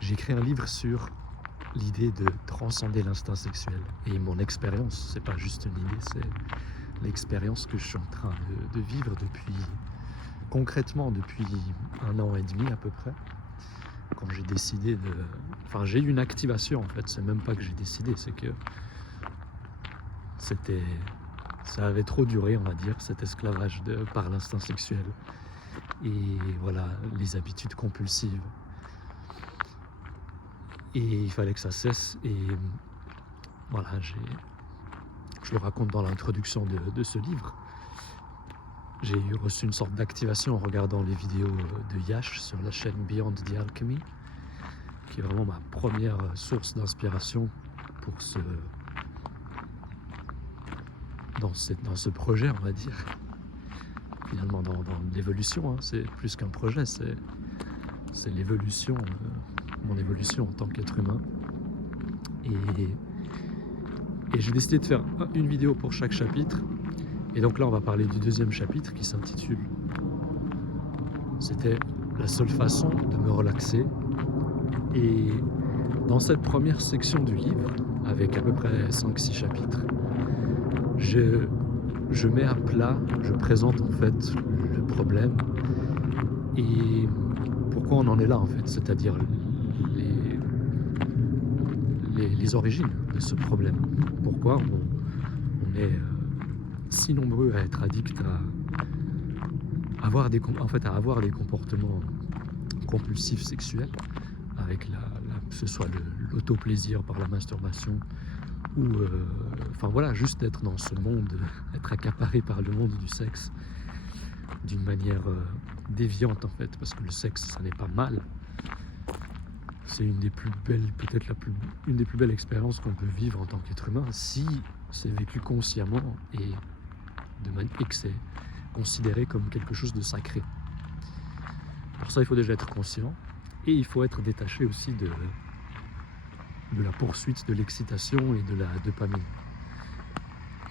J'ai écrit un livre sur l'idée de transcender l'instinct sexuel. Et mon expérience, c'est pas juste une idée, c'est l'expérience que je suis en train de vivre concrètement depuis 1 an et demi à peu près. Quand j'ai décidé de... Enfin, j'ai eu une activation en fait, c'est même pas que j'ai décidé, c'est que ça avait trop duré, on va dire, cet esclavage par l'instinct sexuel. Et voilà, les habitudes compulsives. Et il fallait que ça cesse. Et voilà, je le raconte dans l'introduction de ce livre. J'ai reçu une sorte d'activation en regardant les vidéos de Yash sur la chaîne Beyond the Alchemy, qui est vraiment ma première source d'inspiration pour dans ce projet, on va dire. Finalement, dans l'évolution, hein, c'est plus qu'un projet, c'est l'évolution, mon évolution en tant qu'être humain. Et j'ai décidé de faire une vidéo pour chaque chapitre. Et donc là, on va parler du deuxième chapitre qui s'intitule « C'était la seule façon de me relaxer ». Et dans cette première section du livre, avec à peu près 5-6 chapitres, je mets à plat, je présente en fait le problème et pourquoi on en est là en fait, c'est-à-dire les origines de ce problème. Pourquoi on est si nombreux à être addicts à avoir des comportements compulsifs sexuels, avec que ce soit l'auto-plaisir par la masturbation, ou enfin voilà, juste être dans ce monde, être accaparé par le monde du sexe d'une manière déviante en fait, parce que le sexe, ça n'est pas mal. C'est une des plus belles, peut-être une des plus belles expériences qu'on peut vivre en tant qu'être humain, si c'est vécu consciemment et que c'est considéré comme quelque chose de sacré. Pour ça, il faut déjà être conscient et il faut être détaché aussi de la poursuite de l'excitation et de la dopamine.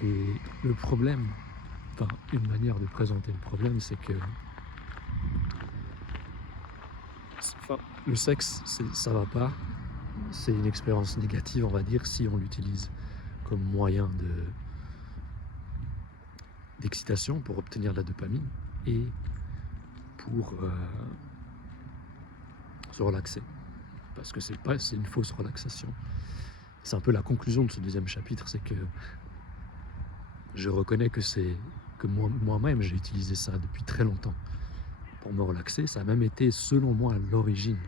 Et le problème, enfin une manière de présenter le problème, c'est que le sexe, ça va pas, c'est une expérience négative, on va dire, si on l'utilise comme moyen d'excitation pour obtenir de la dopamine et pour se relaxer. Parce que c'est une fausse relaxation. C'est un peu la conclusion de ce deuxième chapitre, c'est que je reconnais que moi-même j'ai utilisé ça depuis très longtemps pour me relaxer. Ça a même été, selon moi, l'origine.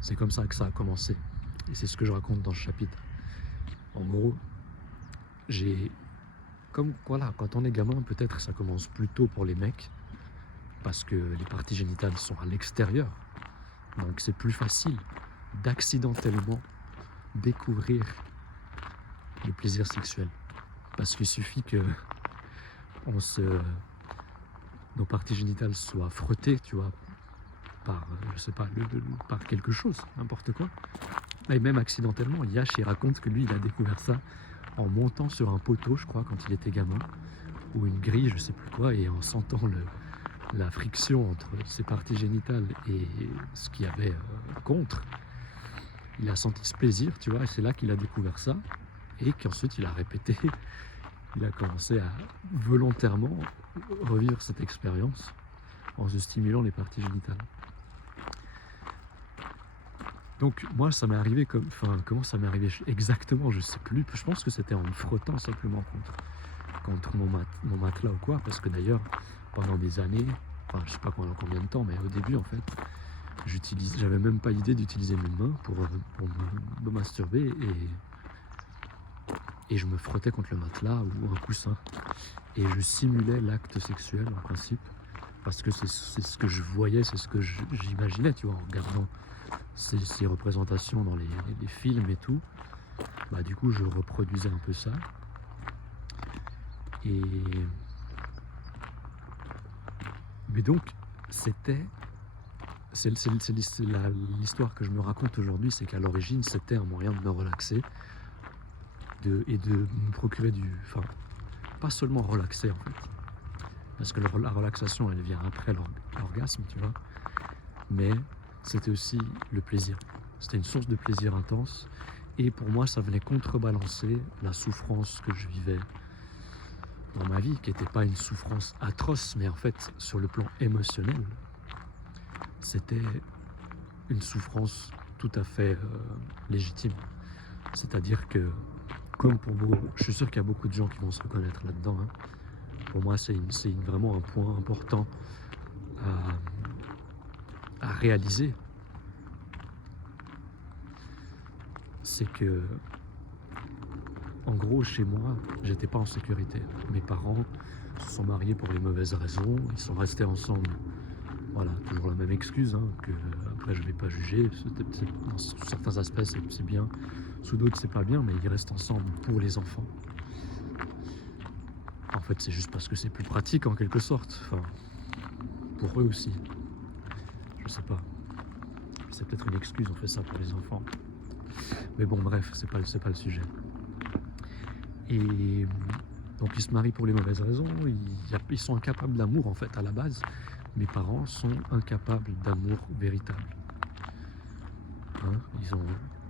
C'est comme ça que ça a commencé. Et c'est ce que je raconte dans ce chapitre. En gros, quand on est gamin, peut-être ça commence plus tôt pour les mecs, parce que les parties génitales sont à l'extérieur. Donc c'est plus facile d'accidentellement découvrir le plaisir sexuel. Parce qu'il suffit que nos parties génitales soient frottées, tu vois, par, je sais pas, par quelque chose, n'importe quoi. Et même accidentellement, Yash, il raconte que lui, il a découvert ça en montant sur un poteau, je crois, quand il était gamin, ou une grille, je sais plus quoi, et en sentant la friction entre ses parties génitales et ce qu'il y avait contre, il a senti ce plaisir, tu vois, et c'est là qu'il a découvert ça, et qu'ensuite il a répété, il a commencé à volontairement revivre cette expérience en se stimulant les parties génitales. Donc moi ça m'est arrivé comment ça m'est arrivé exactement, je sais plus, je pense que c'était en me frottant simplement contre mon matelas ou quoi, parce que d'ailleurs pendant des années, enfin je sais pas pendant combien de temps, mais au début en fait, j'avais même pas l'idée d'utiliser mes mains pour me masturber et je me frottais contre le matelas ou un coussin et je simulais l'acte sexuel en principe, parce que c'est ce que je voyais, c'est ce que j'imaginais, tu vois, en regardant ces représentations dans les films et tout. Bah du coup je reproduisais un peu ça mais donc l'histoire que je me raconte aujourd'hui, c'est qu'à l'origine c'était un moyen de me relaxer et de me procurer pas seulement relaxer en fait, parce que la relaxation elle vient après l'orgasme, tu vois, mais c'était aussi le plaisir. C'était une source de plaisir intense. Et pour moi, ça venait contrebalancer la souffrance que je vivais dans ma vie, qui n'était pas une souffrance atroce, mais en fait, sur le plan émotionnel, c'était une souffrance tout à fait légitime. C'est-à-dire que, comme pour vous, je suis sûr qu'il y a beaucoup de gens qui vont se reconnaître là-dedans. Hein. Pour moi, c'est vraiment un point important à réaliser. C'est que, en gros, chez moi, j'étais pas en sécurité. Mes parents se sont mariés pour les mauvaises raisons. Ils sont restés ensemble. Voilà, toujours la même excuse, hein, que après je vais pas juger. Dans certains aspects, c'est bien. Sous d'autres, c'est pas bien, mais ils restent ensemble pour les enfants. En fait, c'est juste parce que c'est plus pratique en quelque sorte. Enfin, pour eux aussi. Je sais pas. C'est peut-être une excuse, on fait ça pour les enfants. Mais bon, bref, c'est pas le sujet. Et donc ils se marient pour les mauvaises raisons. Ils sont incapables d'amour en fait à la base. Mes parents sont incapables d'amour véritable. Hein, ils ont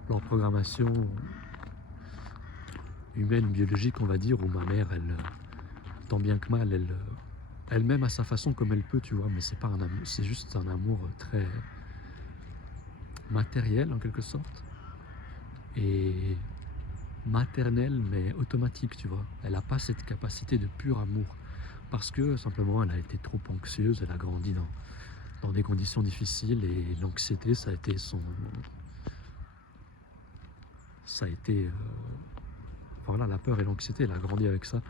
leur programmation humaine, biologique, on va dire, où ma mère, elle, tant bien que mal, elle m'aime à sa façon comme elle peut, tu vois, mais c'est pas un amour, c'est juste un amour très matériel en quelque sorte. Et maternelle mais automatique, tu vois. Elle n'a pas cette capacité de pur amour parce que simplement elle a été trop anxieuse, elle a grandi dans des conditions difficiles et l'anxiété ça a été voilà, la peur et l'anxiété, elle a grandi avec ça.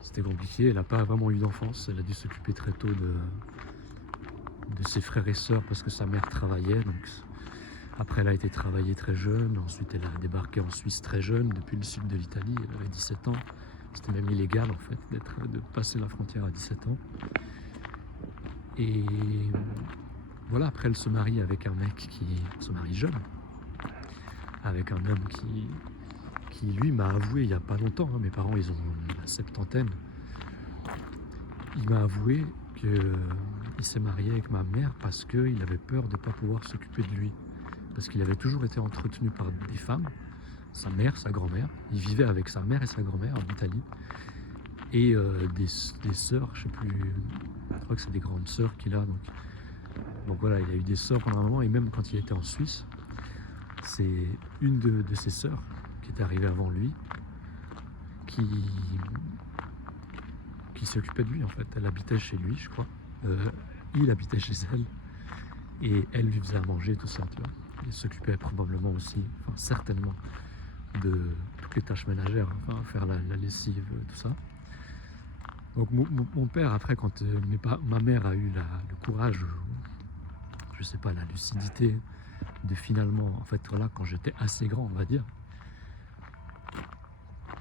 C'était compliqué, elle n'a pas vraiment eu d'enfance, elle a dû s'occuper très tôt de ses frères et sœurs parce que sa mère travaillait, donc après elle a été travailler très jeune, ensuite elle a débarqué en Suisse très jeune, depuis le sud de l'Italie, elle avait 17 ans. C'était même illégal en fait de passer la frontière à 17 ans. Et voilà, après elle se marie avec un mec qui se marie jeune, avec un homme qui lui m'a avoué il n'y a pas longtemps, hein, mes parents ils ont la septantaine, il m'a avoué qu'il s'est marié avec ma mère parce qu'il avait peur de ne pas pouvoir s'occuper de lui. Parce qu'il avait toujours été entretenu par des femmes, sa mère, sa grand-mère. Il vivait avec sa mère et sa grand-mère en Italie. Et des sœurs, je sais plus, je crois que c'est des grandes sœurs qu'il a. Donc voilà, il a eu des sœurs pendant un moment. Et même quand il était en Suisse, c'est une de ses sœurs qui est arrivée avant lui, qui s'occupait de lui en fait. Elle habitait chez lui, je crois. Il habitait chez elle. Et elle lui faisait à manger, tout ça, tu vois. Il s'occupait probablement aussi, enfin certainement, de toutes les tâches ménagères, enfin faire la lessive, tout ça. Donc mon père, après, quand ma mère a eu le courage, je sais pas, la lucidité de finalement, en fait, voilà, quand j'étais assez grand, on va dire,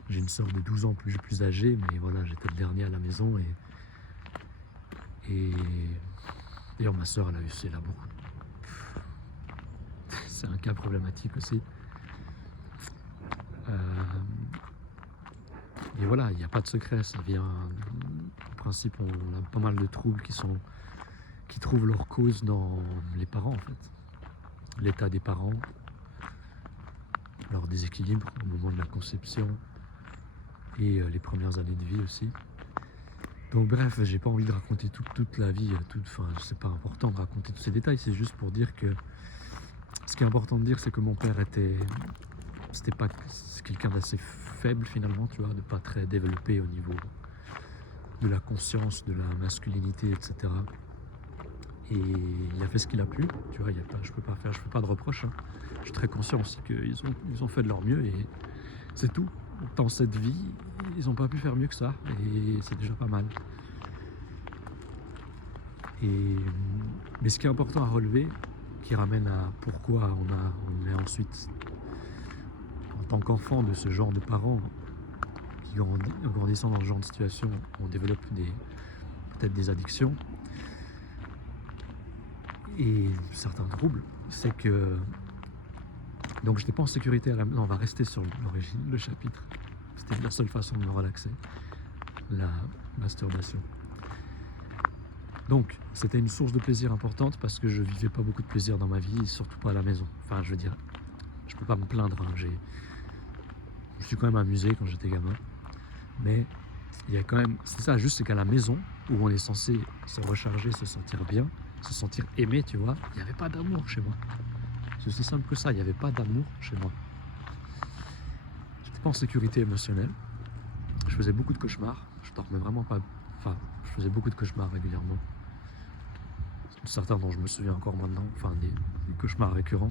j'ai une sœur de 12 ans plus âgée, mais voilà, j'étais le dernier à la maison et d'ailleurs ma sœur, elle a eu c'est là beaucoup. C'est un cas problématique aussi. Et voilà, il n'y a pas de secret, ça vient. En principe, on a pas mal de troubles qui trouvent leur cause dans les parents en fait. L'état des parents, leur déséquilibre au moment de la conception et les premières années de vie aussi. Donc bref, j'ai pas envie de raconter toute la vie, c'est pas important de raconter tous ces détails, c'est juste pour dire que ce qui est important de dire, c'est que mon père c'est quelqu'un d'assez faible finalement, tu vois, de pas très développé au niveau de la conscience, de la masculinité, etc. Et il a fait ce qu'il a pu, tu vois, je peux pas de reproches. Hein. Je suis très conscient aussi qu'ils ont fait de leur mieux et c'est tout. Dans cette vie, ils n'ont pas pu faire mieux que ça et c'est déjà pas mal. Mais ce qui est important à relever, qui ramène à pourquoi on est ensuite, en tant qu'enfant de ce genre de parents, qui grandissant dans ce genre de situation, on développe peut-être des addictions et certains troubles, c'est que donc je n'étais pas en sécurité à la maison. On va rester sur l'origine, le chapitre. C'était la seule façon de me relaxer, la masturbation. Donc, c'était une source de plaisir importante parce que je vivais pas beaucoup de plaisir dans ma vie, surtout pas à la maison. Enfin, je veux dire, je peux pas me plaindre, hein. Je me suis quand même amusé quand j'étais gamin. Mais il y a quand même, c'est ça, juste c'est qu'à la maison, où on est censé se recharger, se sentir bien, se sentir aimé, tu vois, il n'y avait pas d'amour chez moi. C'est aussi simple que ça, il n'y avait pas d'amour chez moi. J'étais pas en sécurité émotionnelle. Je faisais beaucoup de cauchemars. Je dormais vraiment pas. Enfin, je faisais beaucoup de cauchemars régulièrement. Certains dont je me souviens encore maintenant. Enfin, des cauchemars récurrents.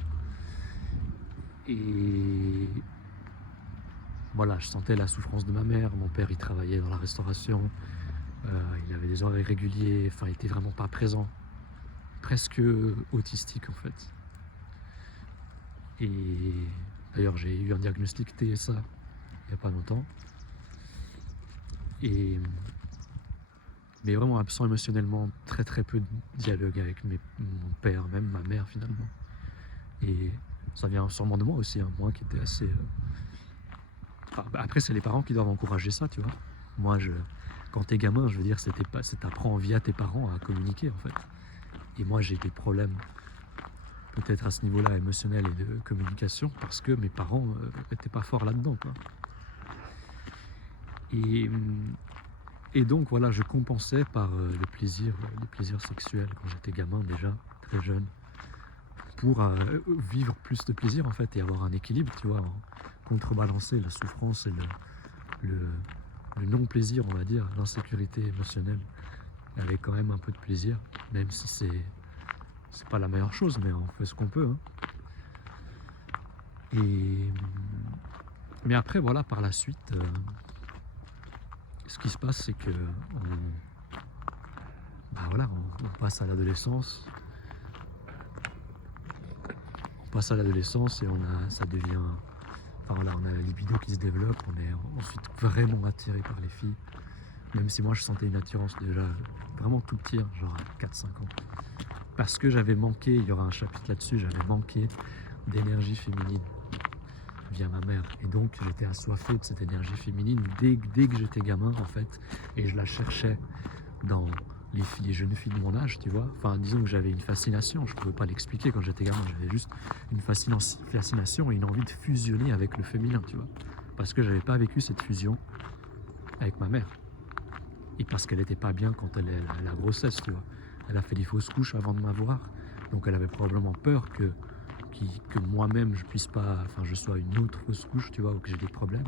Et voilà, je sentais la souffrance de ma mère. Mon père, il travaillait dans la restauration. Il avait des horaires réguliers. Enfin, il était vraiment pas présent. Presque autistique en fait. Et d'ailleurs, j'ai eu un diagnostic TSA il n'y a pas longtemps. Et mais vraiment absent émotionnellement, très très peu de dialogue avec mon père, même ma mère finalement. Et ça vient sûrement de moi aussi, hein, moi qui étais assez... Après, c'est les parents qui doivent encourager ça, tu vois. Moi, quand t'es gamin, je veux dire, t'apprends via tes parents à communiquer en fait. Et moi, j'ai des problèmes peut-être à ce niveau-là émotionnel et de communication parce que mes parents n'étaient pas forts là-dedans, quoi. Et donc voilà, je compensais par le plaisir sexuel quand j'étais gamin déjà, très jeune, pour vivre plus de plaisir en fait et avoir un équilibre, tu vois, contrebalancer la souffrance et le non-plaisir, on va dire, l'insécurité émotionnelle, avec quand même un peu de plaisir, même si c'est pas la meilleure chose, mais on fait ce qu'on peut, hein. Mais après voilà, par la suite, ce qui se passe, c'est que on passe à l'adolescence. On passe à l'adolescence et ça devient... Enfin voilà, on a la libido qui se développe, on est ensuite vraiment attiré par les filles. Même si moi je sentais une attirance déjà vraiment tout petit, hein, genre à 4-5 ans. Parce que j'avais manqué, il y aura un chapitre là-dessus, j'avais manqué d'énergie féminine via ma mère. Et donc j'étais assoiffé de cette énergie féminine dès que j'étais gamin en fait. Et je la cherchais dans les jeunes filles de mon âge, tu vois. Enfin, disons que j'avais une fascination, je ne pouvais pas l'expliquer quand j'étais gamin, j'avais juste une fascination et une envie de fusionner avec le féminin, tu vois. Parce que j'avais pas vécu cette fusion avec ma mère. Et parce qu'elle n'était pas bien quand elle a la grossesse, tu vois. Elle a fait des fausses couches avant de m'avoir, donc elle avait probablement peur que moi-même je sois une autre fausse couche, tu vois, ou que j'ai des problèmes.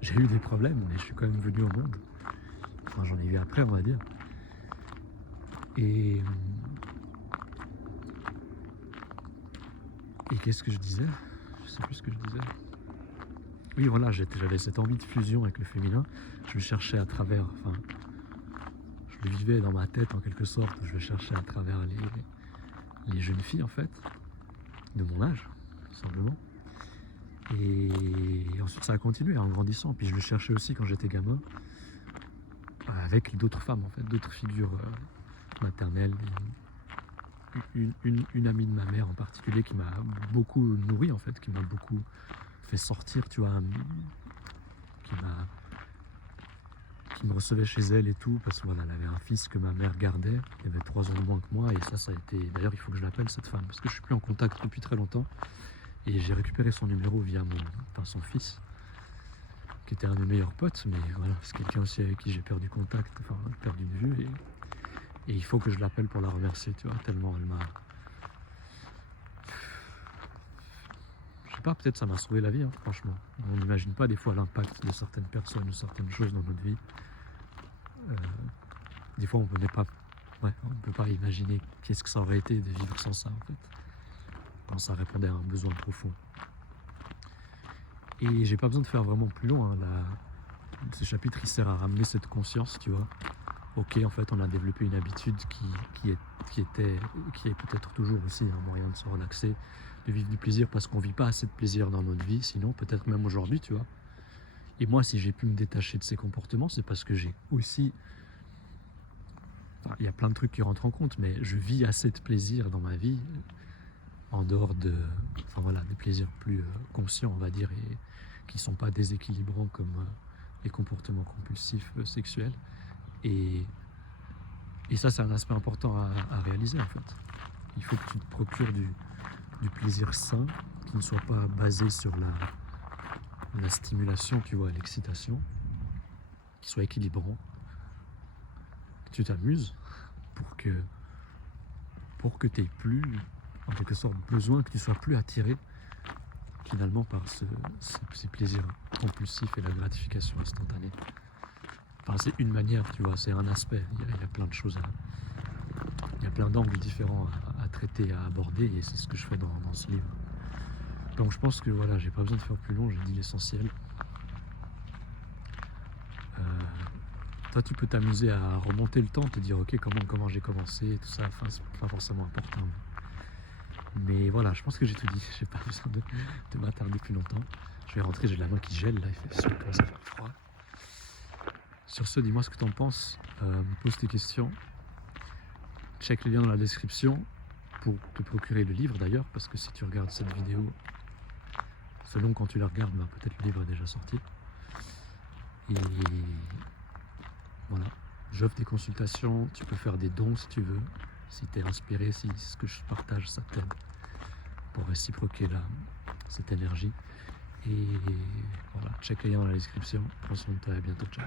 J'ai eu des problèmes, mais je suis quand même venu au monde. Enfin, j'en ai eu après, on va dire. Et qu'est-ce que je disais? Je sais plus ce que je disais. Oui, voilà, j'avais cette envie de fusion avec le féminin. Je le cherchais à travers, enfin, je le vivais dans ma tête en quelque sorte. Je le cherchais à travers les jeunes filles en fait, de mon âge, tout simplement. Et ensuite ça a continué en grandissant. Puis je le cherchais aussi quand j'étais gamin, avec d'autres femmes en fait, d'autres figures maternelles. Une amie de ma mère en particulier qui m'a beaucoup nourri en fait, qui m'a beaucoup fait sortir, tu vois, qui me recevait chez elle et tout, parce que voilà, elle avait un fils que ma mère gardait, il avait 3 ans de moins que moi, et ça a été... D'ailleurs, il faut que je l'appelle cette femme, parce que je suis plus en contact depuis très longtemps, et j'ai récupéré son numéro via son fils, qui était un de mes meilleurs potes, mais voilà, c'est quelqu'un aussi avec qui j'ai perdu contact, enfin, perdu de vue, et il faut que je l'appelle pour la remercier, tu vois, tellement elle m'a... Je sais pas, peut-être ça m'a sauvé la vie, hein, franchement. On n'imagine pas des fois l'impact de certaines personnes ou certaines choses dans notre vie. Des fois, on ne peut pas imaginer qu'est-ce que ça aurait été de vivre sans ça, en fait. Quand ça répondait à un besoin profond. Et j'ai pas besoin de faire vraiment plus long, hein. Ce chapitre, il sert à ramener cette conscience, tu vois. Ok, en fait, on a développé une habitude qui est peut-être toujours aussi un moyen de se relaxer, de vivre du plaisir, parce qu'on vit pas assez de plaisir dans notre vie, sinon peut-être même aujourd'hui, tu vois. Et moi, si j'ai pu me détacher de ces comportements, c'est parce que j'ai aussi... Enfin, il y a plein de trucs qui rentrent en compte, mais je vis assez de plaisir dans ma vie, en dehors des plaisirs plus conscients, on va dire, et qui sont pas déséquilibrants comme les comportements compulsifs sexuels. Et Et ça, c'est un aspect important à réaliser en fait. Il faut que tu te procures du plaisir sain qui ne soit pas basé sur la stimulation, tu vois, l'excitation, qui soit équilibrant, que tu t'amuses pour que tu n'aies plus, en quelque sorte, besoin, que tu sois plus attiré finalement par ces plaisirs compulsifs et la gratification instantanée. Enfin, c'est une manière, tu vois, c'est un aspect. Il y a plein de choses il y a plein d'angles différents à traiter, à aborder, et c'est ce que je fais dans ce livre. Donc je pense que voilà, j'ai pas besoin de faire plus long, j'ai dit l'essentiel. Euh, Toi, tu peux t'amuser à remonter le temps, te dire ok, comment j'ai commencé et tout ça. Enfin, c'est pas forcément important. Mais voilà, je pense que j'ai tout dit. J'ai pas besoin de m'attarder plus longtemps. Je vais rentrer, j'ai la main qui gèle là, il commence à faire froid. Sur ce, dis-moi ce que tu en penses. Pose tes questions. Check le lien dans la description pour te procurer le livre d'ailleurs, parce que si tu regardes cette vidéo, selon quand tu la regardes, ben, peut-être le livre est déjà sorti. Et voilà, j'offre des consultations, tu peux faire des dons si tu veux, si tu es inspiré, si ce que je partage ça t'aide pour réciproquer cette énergie. Et voilà, check les liens dans la description. Prends soin de toi et à bientôt, ciao.